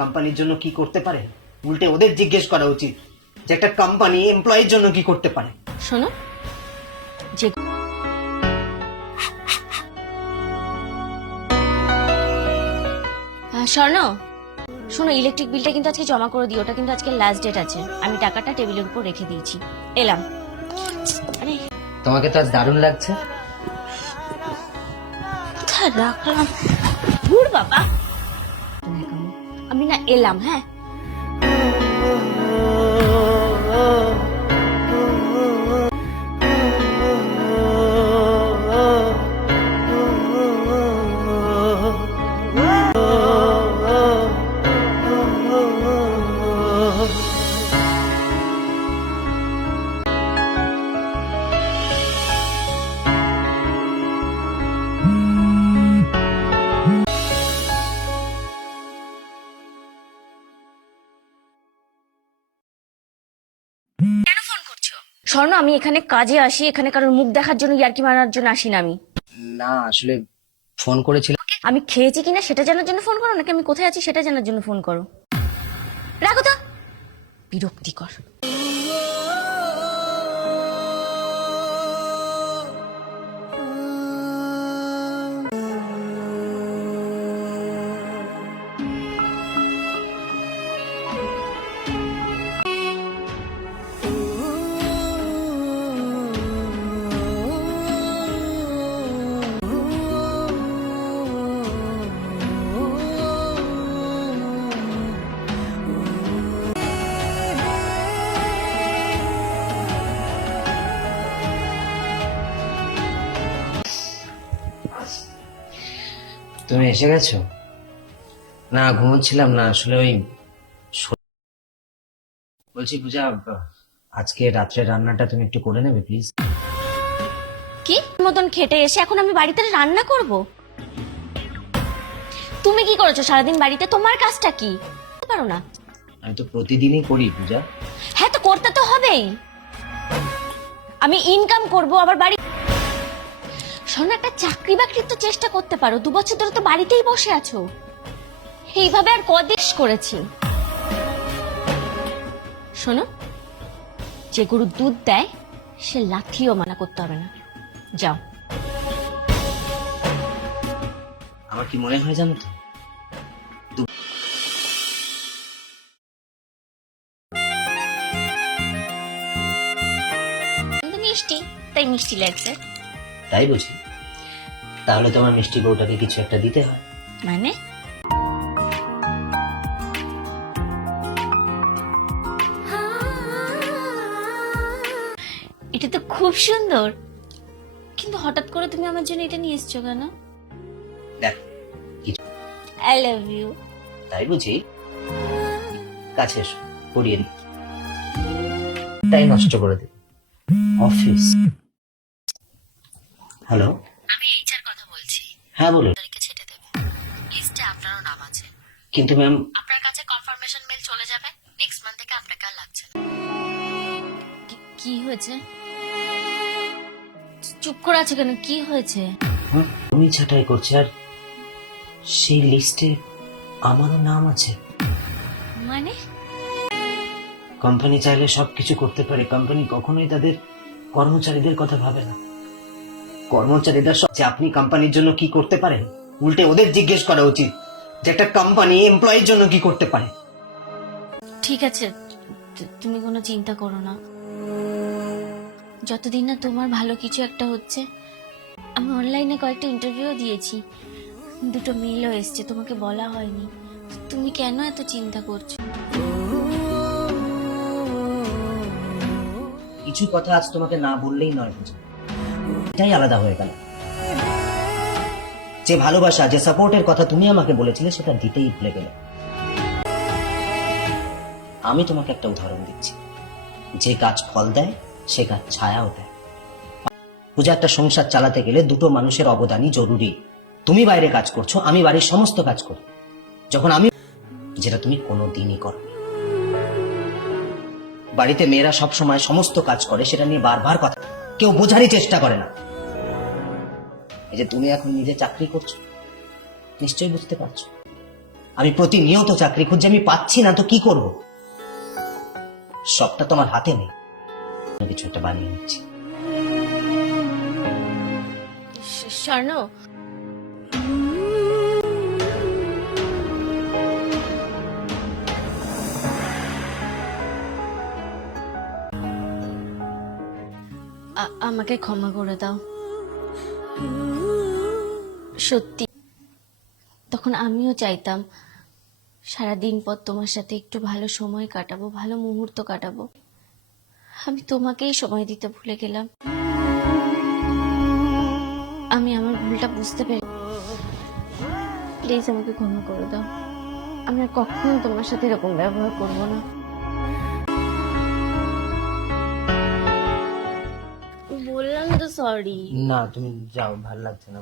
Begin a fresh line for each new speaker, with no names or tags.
কোম্পানির জন্য কি করতে পারে? উল্টে ওদের জিজ্ঞেস করা উচিত যে একটা কোম্পানি এমপ্লয়ের জন্য কি করতে পারে।
শোনো যে স্বর্ণ শোনো ইলেকট্রিক বিলটা কিন্তু আজকে জমা করে দিও ওটা কিন্তু আজকে লাস্ট ডেট আছে। আমি টাকাটা টেবিলের উপর রেখে দিয়েছি। এলাম। আরে।
তোমাকে তো আজ দারুণ লাগছে।
রাখলাম। বাবা। আমি না এলাম হ্যাঁ স্বর্ণ আমি এখানে কাজে আসি এখানে কারোর মুখ দেখার জন্য ইয়ার্কি মারার জন্য আসি না আমি।
না আসলে ফোন করেছিলাম
আমি খেয়েছি কিনা সেটা জানার জন্য ফোন করো নাকি আমি কোথায় আছি সেটা জানার জন্য ফোন করো। রাখো তো বিরক্তিকর।
তুমি এসে গেছো? না ঘুমোচ্ছিলাম না আসলে ওই বলছি পূজা আজকে রাত্রে রান্নাটা তুমি একটু করে নেবে প্লিজ
কি? মতন খেটে এসে এখন আমি বাড়িতে রান্না করব? তুমি কি করেছ? সারাদিন বাড়িতে তোমার কাজটা কি? পারো না।
আমি তো প্রতিদিনই করি পূজা।
হ্যাঁ তো করতে তো হবেই। আমি ইনকাম করব আবার বাড়ি শোনো একটা চাকরি বাকরির তো চেষ্টা করতে পারো। দু বছর ধরে তো বাড়িতেই বসে আছো। এইভাবে আর কদেশ করেছি। শোনো যে গরু দুধ দেয় সে লাথিও মানা করতে হবে না। যাও।
আমার কি মনে হয় জানো তো?
মিষ্টি তাই মিষ্টি লাগছে।
তাই বুঝি তাহলে তোমার মিষ্টি বউটাকে কিছু একটা দিতে হয়।
মানে? এটা তো খুব সুন্দর। কিন্তু হঠাৎ করে তুমি আমার জন্য এটা নিয়ে এসছো কেন?
দেখ
আই লাভ ইউ
তাই বুঝি? কাছে এসো পড়িয়ে দিই তাই নষ্ট করে দিই অফিস হ্যালো
আমি এইচআর কথা বলছি
হ্যাঁ বলুন।
তারিখে ছেটে দেবে। লিস্টে আপনারও নাম আছে।
কিন্তু ম্যাম
আপনার কাছে কনফার্মেশন মেল চলে যাবে। নেক্সট মান্থ থেকে আপনাকে আর লাগছে না। কি হয়েছে? চুপ করে আছে কেন? কি হয়েছে?
আমি ছাঁটাই করছি আর সেই লিস্টে আমারও নাম আছে।
মানে?
কোম্পানি চাইলে সবকিছু করতে পারে। কোম্পানি কখনোই তাদের কর্মচারীদের কথা ভাবে না। কর্মচারীরা সব যে আপনি কোম্পানির জন্য কি করতে পারেন? উল্টে ওদের জিজ্ঞেস করা উচিত যে একটা কোম্পানি এমপ্লয়ির জন্য কি করতে পারে।
ঠিক আছে। তুমি কোনো চিন্তা করো না। যতদিন না তোমার ভালো কিছু একটা হচ্ছে আমি অনলাইনে কয়েকটা ইন্টারভিউ দিয়েছি। দুটো মেলও এসছে তোমাকে বলা হয়নি। তুমি কেন এত চিন্তা করছ?
কিছু কথা আজ তোমাকে না বললেই নয় এটাই আলাদা হয়ে গেল। যে ভালোবাসা, যে সাপোর্টের কথা তুমি আমাকে বলেছিলে, সেটা দিতেই ভুলে গেলে। আমি তোমাকে একটা উদাহরণ দিচ্ছি। যে গাছ ফল দেয়, সে গাছ ছায়াও দেয়। পূজা একটা সংসার চালাতে গেলে দুটো মানুষের অবদানই জরুরি। তুমি বাইরে কাজ করছ, আমি বাড়ির সমস্ত কাজ করি। যখন আমি যেটা তুমি কোনো দিনই করো বাড়িতে মেয়েরা সব সময় সমস্ত কাজ করে, সেটা নিয়ে বারবার কথা কেউ বোঝারই চেষ্টা করে না। এই যে তুমি এখন নিজে চাকরি করছ, নিশ্চয়ই বুঝতে পারছ। আমি প্রতিনিয়ত চাকরি খুঁজছি, আমি পাচ্ছি না, তো কি করব? সবটা তোমার হাতে নেই। কিছু একটা বানিয়ে নিচ্ছি।
স্বর্ণ আমাকে ক্ষমা করে দাও। সত্যি। তখন আমিও চাইতাম, সারাদিন পর তোমার সাথে একটু ভালো সময় কাটাবো, ভালো মুহূর্ত কাটাবো। আমি তোমাকেই সময় দিতে ভুলে গেলাম। আমি আমার ভুলটা বুঝতে পেরে প্লিজ আমাকে ক্ষমা করে দাও। আমি আর কখনো তোমার সাথে এরকম ব্যবহার করব না। বললাম তো সরি
না, তুমি যাও, ভালো লাগছে না।